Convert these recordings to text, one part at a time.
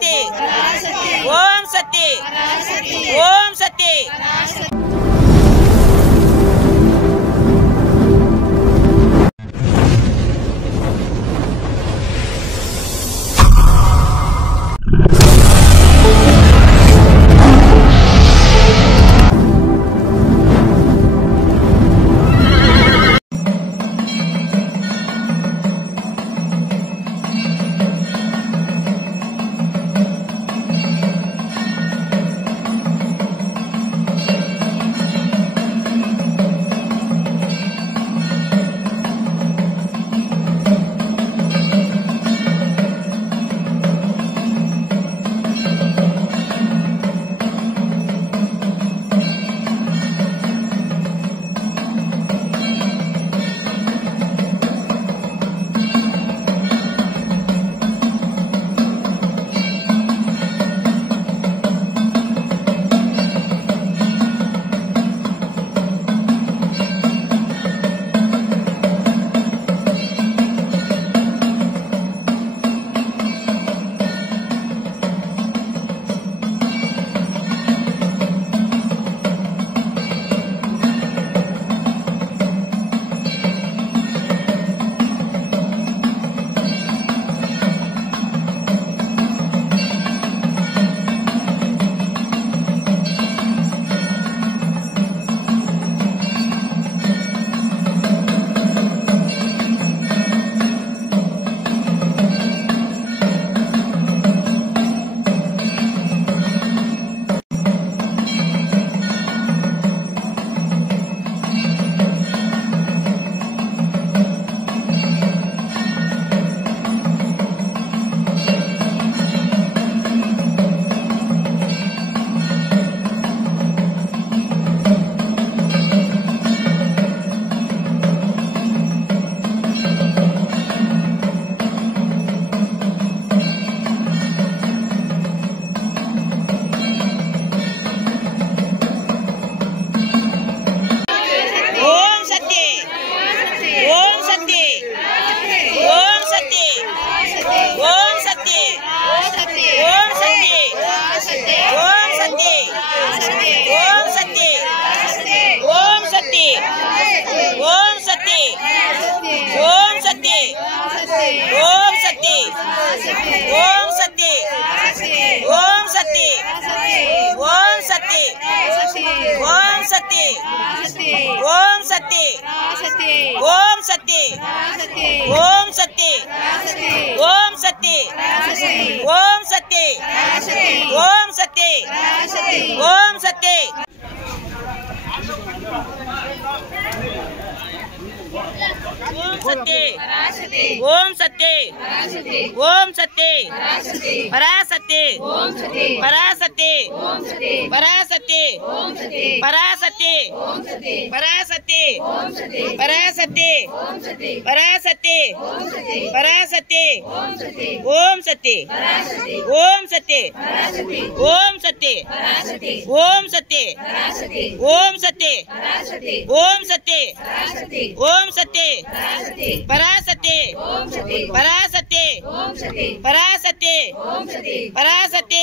சக்தி ஓம் சக்தி ஓம் சக்தி ओम सत्य ओम सत्य परासत्य परासत्य परासत्य परासत्य परासत्य परासत्य परासत्य परासत्य ओम सत्य ओम सत्य ओम सत्य ओम सत्य ओम सत्य ओम सत्य ओम सत्य परासत्य परासत्य परासत्य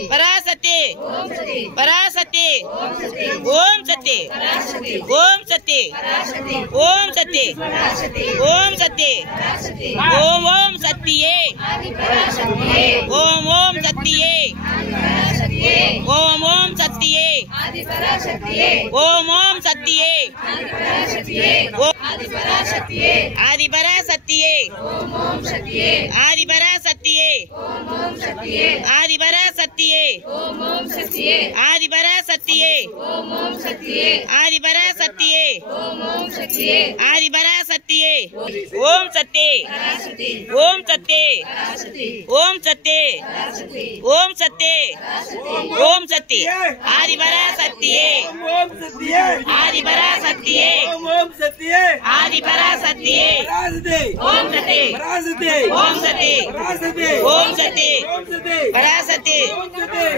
परासत्य परासत्य परासत्य ओम सत्य ओम सत्य ओम सत्य ओम सत्य ओम ओम सत्य ओम ओम सत्य ओम ओम सत्य ओम ओम सत्य आदिपरा सत्य आदिपरा सत्य आदिपरा सत्य आदिपरा सत्य आदिपरा सत्य आदिपरा सत्य ओम सत्य ओम सत्य ओम सत्य ओम सत्य ओम सत्य आदिपरा सत्य आदिपरा सत्य ओम सत्य आदिपरा सत्य ओम सत्य ओम सत्य ओम सत्य परासत्य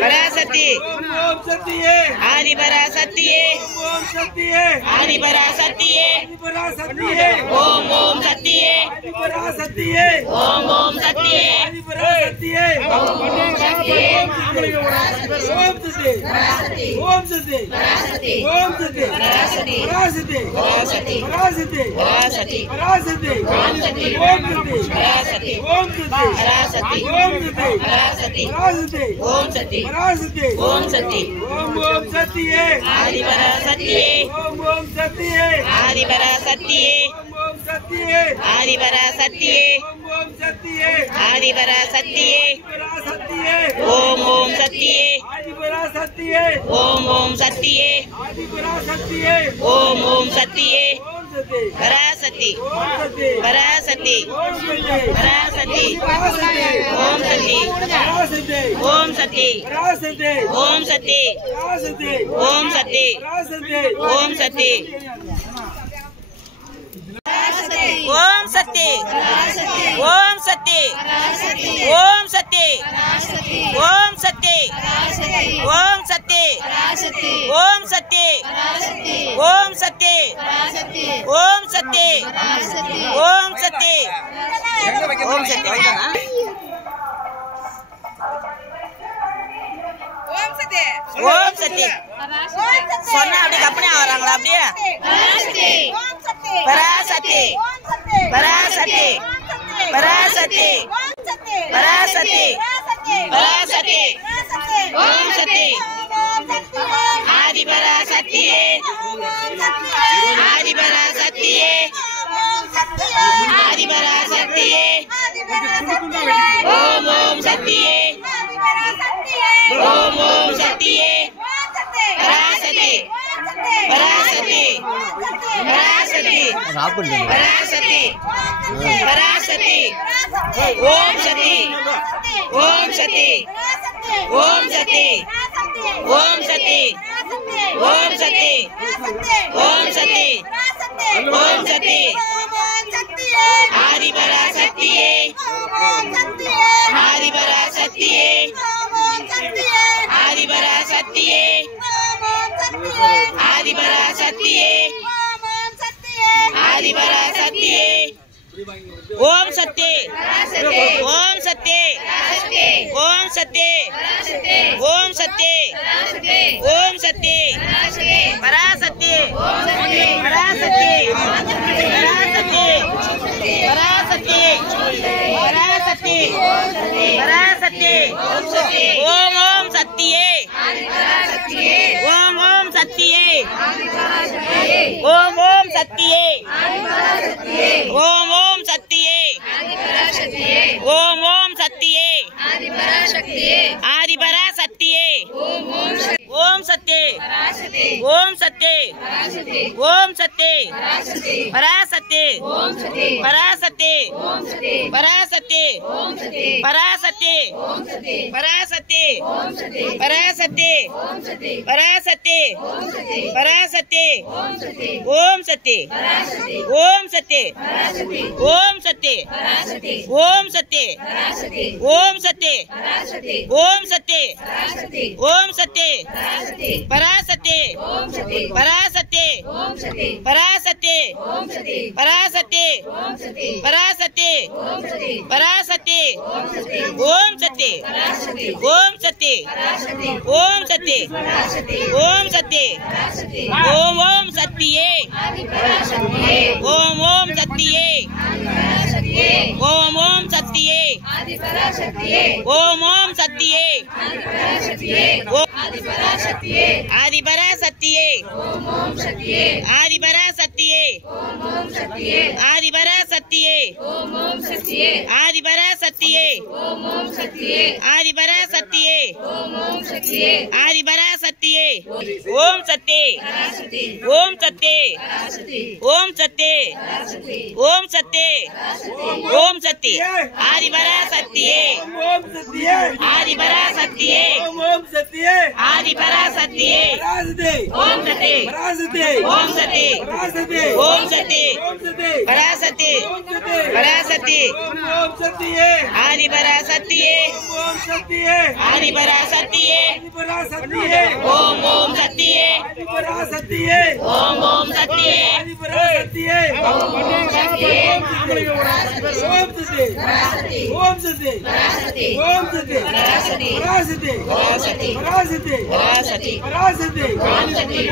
परासत्य ओम सत्य आदिपरा सत्य ओम सत्य आदिपरा सत्य आदिपरा सत्य ओम ओम सत्य आदिपरा सत्य ओम ओम सत्य आदिपरा सत्य Om Sati ஓம் சக்தி பராசக்தி பராசக்தி பராசக்தி பராசக்தி பராசக்தி ஓம் சக்தி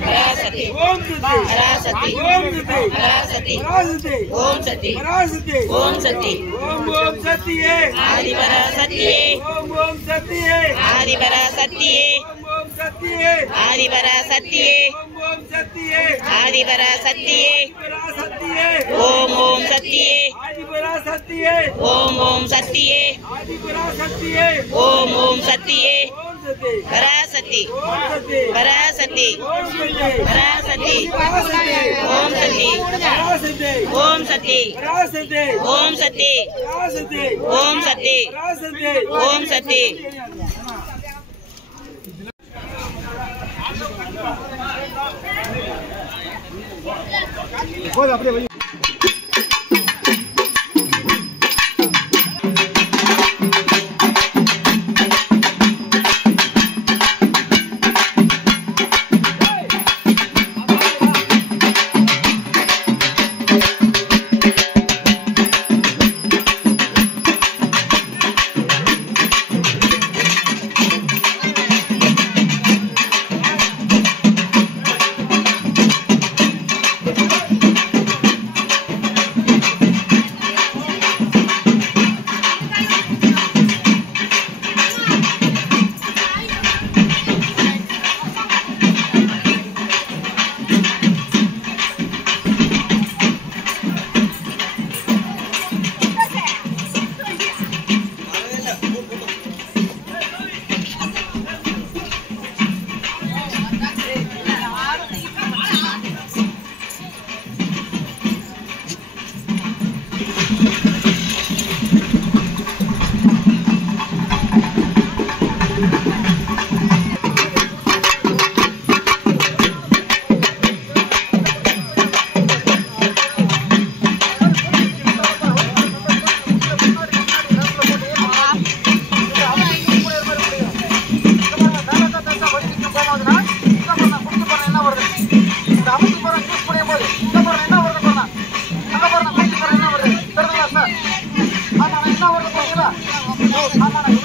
பராசக்தி ஓம் சக்தி பராசக்தி ஓம் சக்தி பராசக்தி பராசக்தி ஓம் சக்தி பராசக்தி ஓம் சக்தி ஓம் சக்தியே ஆதி பராசக்தியே ஓம் சக்தியே ஆதி பராசக்தியே ஓம் சக்தியே ஆதி பராசக்தியே ஓம் சக்தியே ஆதி பராசக்தியே பராசக்தியே ஓம் சக்தியே ஆதி பராசக்தியே ஓம் சக்தியே ஆதி பராசக்தியே ஓம் சக்தியே ஓம் சக்தி பராசக்தி ஓம் சக்தி பராசக்தி ஓம் சக்தி பராசக்தி பராசக்தி ஓம் சக்தி பராசக்தி ஓம் சக்தி பராசக்தி ஓம் சக்தி பராசக்தி ஓம் சக்தி பராசக்தி ஓம் சக்தி போது அப்படியே வை ஆமா